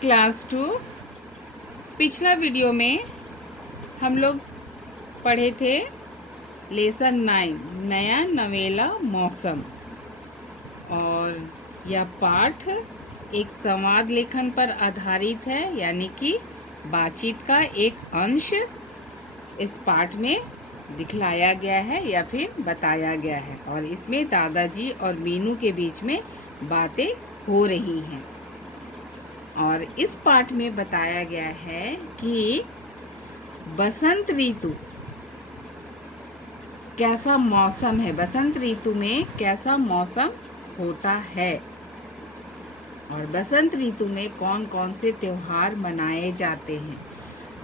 Class 2 पिछला video में हम लोग पढ़े थे लेसन 9 नया नवेला मौसम। और यह पाठ एक संवाद लेखन पर आधारित है, यानी कि बातचीत का एक अंश इस पाठ में दिखलाया गया है या फिर बताया गया है। और इसमें दादाजी और मीनू के बीच में बातें हो रही हैं। और इस पाठ में बताया गया है कि बसंत ऋतु कैसा मौसम है, बसंत ऋतु में कैसा मौसम होता है और बसंत ऋतु में कौन कौन से त्योहार मनाए जाते हैं।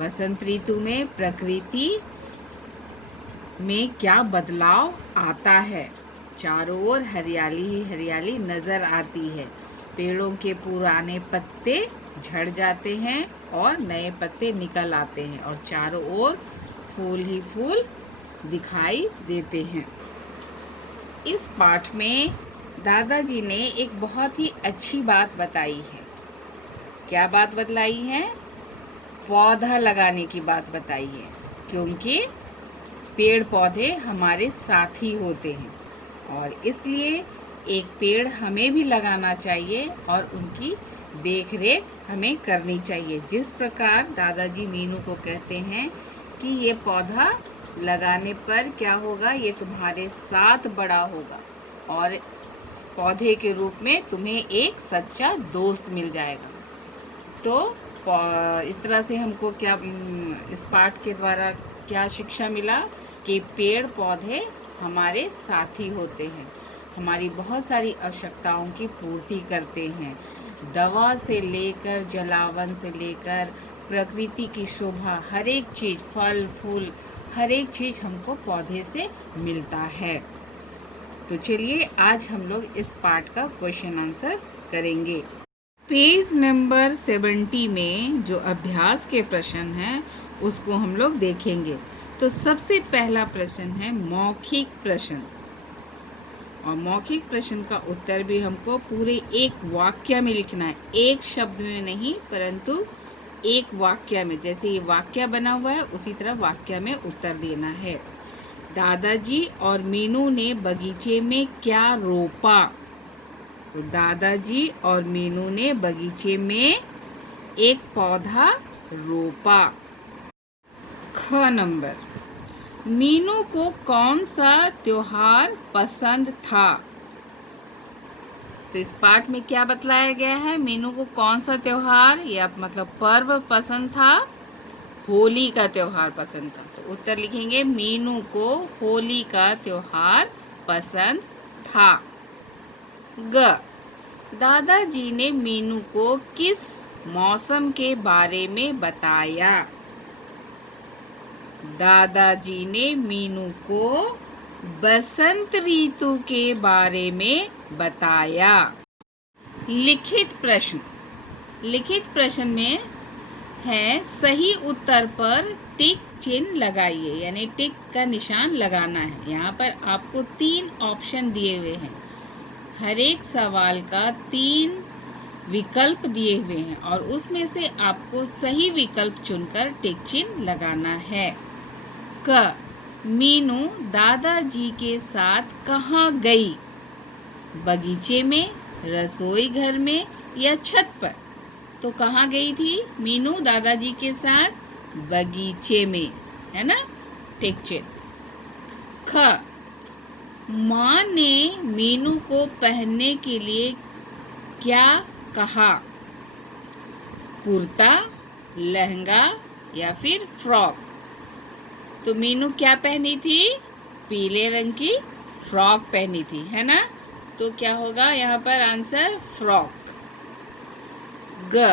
बसंत ऋतु में प्रकृति में क्या बदलाव आता है। चारों ओर हरियाली ही हरियाली नज़र आती है। पेड़ों के पुराने पत्ते झड़ जाते हैं और नए पत्ते निकल आते हैं और चारों ओर फूल ही फूल दिखाई देते हैं। इस पाठ में दादाजी ने एक बहुत ही अच्छी बात बताई है। क्या बात बतलाई है? पौधा लगाने की बात बताई है, क्योंकि पेड़ पौधे हमारे साथी होते हैं और इसलिए एक पेड़ हमें भी लगाना चाहिए और उनकी देख रेख हमें करनी चाहिए। जिस प्रकार दादाजी मीनू को कहते हैं कि ये पौधा लगाने पर क्या होगा, ये तुम्हारे साथ बड़ा होगा और पौधे के रूप में तुम्हें एक सच्चा दोस्त मिल जाएगा। तो इस तरह से हमको क्या इस पाठ के द्वारा क्या शिक्षा मिला कि पेड़ पौधे हमारे साथी होते हैं, हमारी बहुत सारी आवश्यकताओं की पूर्ति करते हैं। दवा से लेकर जलावन से लेकर प्रकृति की शोभा, हर एक चीज़, फल फूल, हर एक चीज़ हमको पौधे से मिलता है। तो चलिए आज हम लोग इस पाठ का क्वेश्चन आंसर करेंगे। पेज नंबर 70 में जो अभ्यास के प्रश्न हैं उसको हम लोग देखेंगे। तो सबसे पहला प्रश्न है मौखिक प्रश्न, और मौखिक प्रश्न का उत्तर भी हमको पूरे एक वाक्य में लिखना है, एक शब्द में नहीं परंतु एक वाक्य में। जैसे ये वाक्य बना हुआ है उसी तरह वाक्य में उत्तर देना है। दादाजी और मीनू ने बगीचे में क्या रोपा? तो दादाजी और मीनू ने बगीचे में एक पौधा रोपा। ख नंबर, मीनू को कौन सा त्योहार पसंद था? तो इस पाठ में क्या बतलाया गया है? मीनू को कौन सा त्योहार या मतलब पर्व पसंद था? होली का त्योहार पसंद था। तो उत्तर लिखेंगे मीनू को होली का त्योहार पसंद था। ग, दादाजी ने मीनू को किस मौसम के बारे में बताया? दादाजी ने मीनू को बसंत ऋतु के बारे में बताया। लिखित प्रश्न, लिखित प्रश्न में है सही उत्तर पर टिक चिन्ह लगाइए, यानी टिक का निशान लगाना है। यहाँ पर आपको 3 ऑप्शन दिए हुए हैं, हर एक सवाल का 3 विकल्प दिए हुए हैं और उसमें से आपको सही विकल्प चुनकर टिक चिन्ह लगाना है। क, मीनू दादाजी के साथ कहाँ गई? बगीचे में, रसोई घर में या छत पर? तो कहाँ गई थी मीनू दादाजी के साथ? बगीचे में, है ना, टिक चिन्ह। ख, माँ ने मीनू को पहनने के लिए क्या कहा? कुर्ता, लहंगा या फिर फ्रॉक? तो मीनू क्या पहनी थी? पीले रंग की फ्रॉक पहनी थी, है ना। तो क्या होगा यहाँ पर आंसर? फ्रॉक। ग,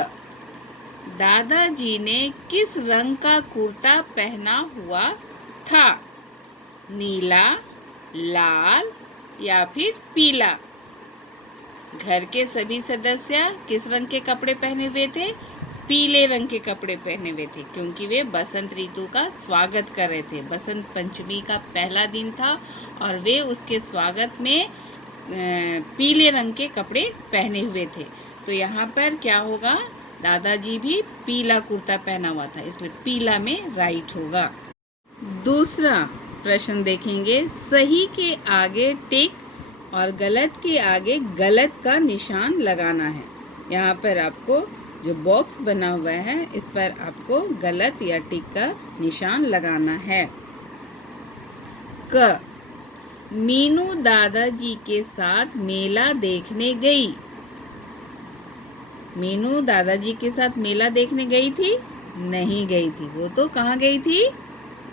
दादाजी ने किस रंग का कुर्ता पहना हुआ था? नीला, लाल या फिर पीला? घर के सभी सदस्य किस रंग के कपड़े पहने हुए थे? पीले रंग के कपड़े पहने हुए थे, क्योंकि वे बसंत ऋतु का स्वागत कर रहे थे। बसंत पंचमी का पहला दिन था और वे उसके स्वागत में पीले रंग के कपड़े पहने हुए थे। तो यहाँ पर क्या होगा? दादाजी भी पीला कुर्ता पहना हुआ था, इसलिए पीला में राइट होगा। दूसरा प्रश्न देखेंगे, सही के आगे टिक और गलत के आगे गलत का निशान लगाना है। यहाँ पर आपको जो बॉक्स बना हुआ है इस पर आपको गलत या टिक का निशान लगाना है। क, मीनू दादाजी के साथ मेला देखने गई। मीनू दादाजी के साथ मेला देखने गई थी? नहीं गई थी, वो तो कहाँ गई थी?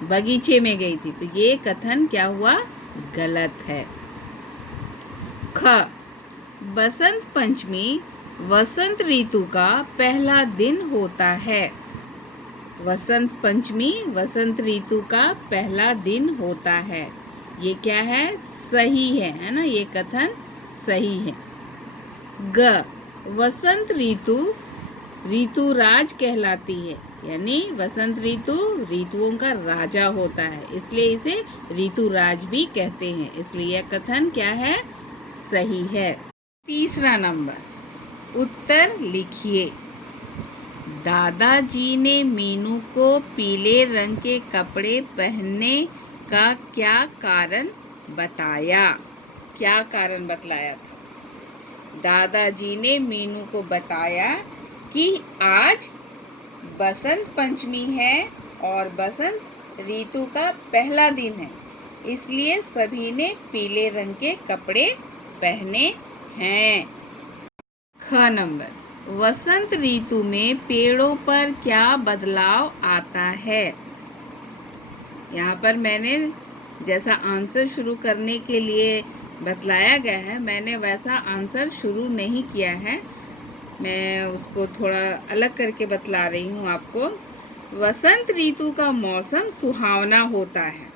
बगीचे में गई थी। तो ये कथन क्या हुआ? गलत है। ख, बसंत पंचमी वसंत ऋतु का पहला दिन होता है। वसंत पंचमी वसंत ऋतु का पहला दिन होता है। ये क्या है? सही है ना? ये कथन सही है। ग, वसंत ऋतु ऋतुराज कहलाती है, यानी वसंत ऋतु ऋतुओं का राजा होता है, इसलिए इसे ऋतुराज भी कहते हैं, इसलिए यह कथन क्या है? सही है। तीसरा नंबर, उत्तर लिखिए। दादाजी ने मीनू को पीले रंग के कपड़े पहनने का क्या कारण बताया? क्या कारण बतलाया था? दादाजी ने मीनू को बताया कि आज बसंत पंचमी है और बसंत ऋतु का पहला दिन है, इसलिए सभी ने पीले रंग के कपड़े पहने हैं। ख नंबर, वसंत ऋतु में पेड़ों पर क्या बदलाव आता है? यहाँ पर मैंने जैसा आंसर शुरू करने के लिए बतलाया गया है, मैंने वैसा आंसर शुरू नहीं किया है, मैं उसको थोड़ा अलग करके बतला रही हूँ आपको। वसंत ऋतु का मौसम सुहावना होता है।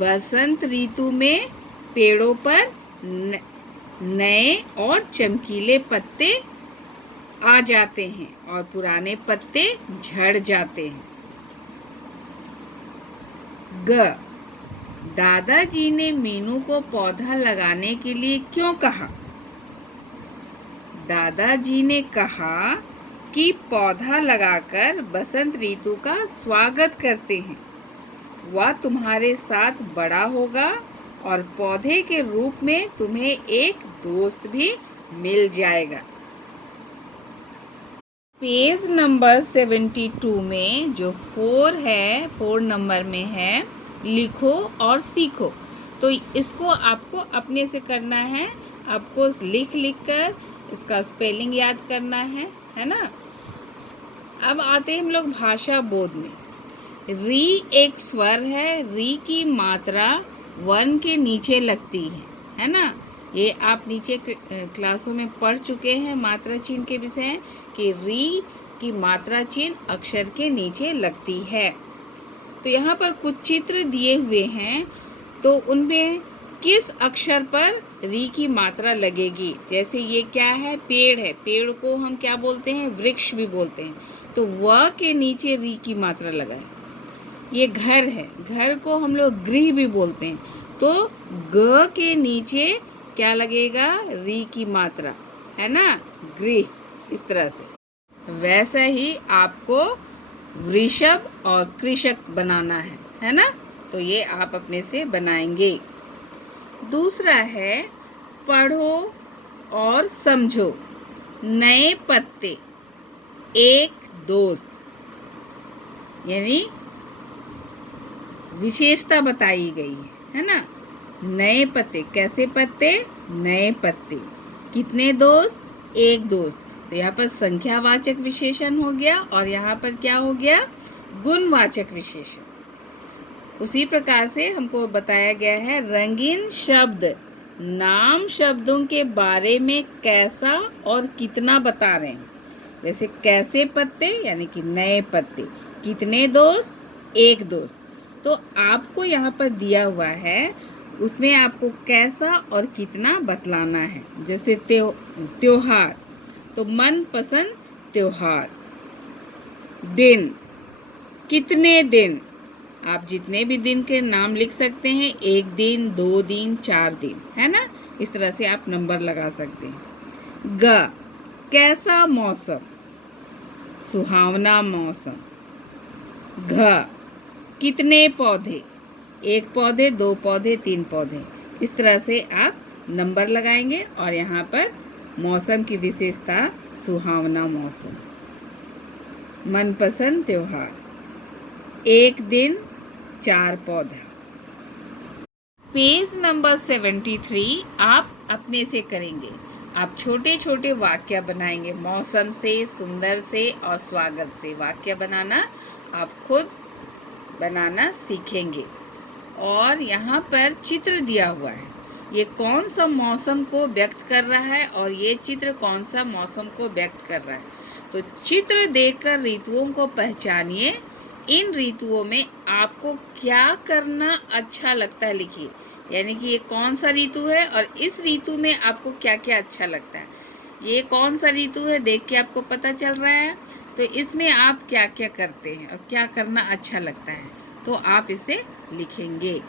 बसंत ऋतु में पेड़ों पर नए और चमकीले पत्ते आ जाते हैं और पुराने पत्ते झड़ जाते हैं। ग, दादाजी ने मीनू को पौधा लगाने के लिए क्यों कहा? दादाजी ने कहा कि पौधा लगाकर बसंत ऋतु का स्वागत करते हैं। वह तुम्हारे साथ बड़ा होगा और पौधे के रूप में तुम्हें एक दोस्त भी मिल जाएगा। पेज नंबर 72 में जो 4 नंबर में है, लिखो और सीखो। तो इसको आपको अपने से करना है, आपको लिख कर इसका स्पेलिंग याद करना है ना। अब आते हैं हम लोग भाषा बोध में। री एक स्वर है, री की मात्रा वन के नीचे लगती है ना। ये आप नीचे क्लासों में पढ़ चुके हैं मात्रा चिन्ह के विषय, कि री की मात्रा चिन्ह अक्षर के नीचे लगती है। तो यहाँ पर कुछ चित्र दिए हुए हैं, तो उनमें किस अक्षर पर री की मात्रा लगेगी? जैसे ये क्या है? पेड़ है, पेड़ को हम क्या बोलते हैं? वृक्ष भी बोलते हैं। तो व के नीचे री की मात्रा लगाए। ये घर है, घर को हम लोग गृह भी बोलते हैं, तो ग के नीचे क्या लगेगा? री की मात्रा, है ना, गृह। इस तरह से वैसा ही आपको वृषभ और कृषक बनाना है ना। तो ये आप अपने से बनाएंगे। दूसरा है, पढ़ो और समझो। नए पत्ते, एक दोस्त, यानी विशेषता बताई गई है ना। नए पत्ते, कैसे पत्ते? नए पत्ते। कितने दोस्त? एक दोस्त। तो यहाँ पर संख्यावाचक विशेषण हो गया और यहाँ पर क्या हो गया? गुणवाचक विशेषण। उसी प्रकार से हमको बताया गया है, रंगीन शब्द नाम शब्दों के बारे में कैसा और कितना बता रहे हैं। जैसे कैसे पत्ते, यानी कि नए पत्ते। कितने दोस्त? एक दोस्त। तो आपको यहाँ पर दिया हुआ है, उसमें आपको कैसा और कितना बतलाना है। जैसे त्योहार, तो मनपसंद त्योहार। दिन, कितने दिन? आप जितने भी दिन के नाम लिख सकते हैं, 1 दिन, 2 दिन, 4 दिन, है ना। इस तरह से आप नंबर लगा सकते हैं। ग, कैसा मौसम? सुहावना मौसम। घ, कितने पौधे, एक पौधे, दो पौधे, तीन पौधे। इस तरह से आप नंबर लगाएंगे और यहाँ पर मौसम की विशेषता सुहावना मौसम। मनपसंद त्योहार, एक दिन, चार पौधा। पेज नंबर 73 आप अपने से करेंगे। आप छोटे छोटे वाक्य बनाएंगे मौसम से, सुंदर से और स्वागत से। वाक्य बनाना आप खुद बनाना सीखेंगे। और यहाँ पर चित्र दिया हुआ है, ये कौन सा मौसम को व्यक्त कर रहा है और ये चित्र कौन सा मौसम को व्यक्त कर रहा है। तो चित्र देखकर ऋतुओं को पहचानिए। इन ऋतुओं में आपको क्या करना अच्छा लगता है लिखिए, यानी कि ये कौन सा ऋतु है और इस ऋतु में आपको क्या क्या अच्छा लगता है। ये कौन सा ऋतु है देख के आपको पता चल रहा है, तो इसमें आप क्या क्या करते हैं और क्या करना अच्छा लगता है, तो आप इसे लिखेंगे।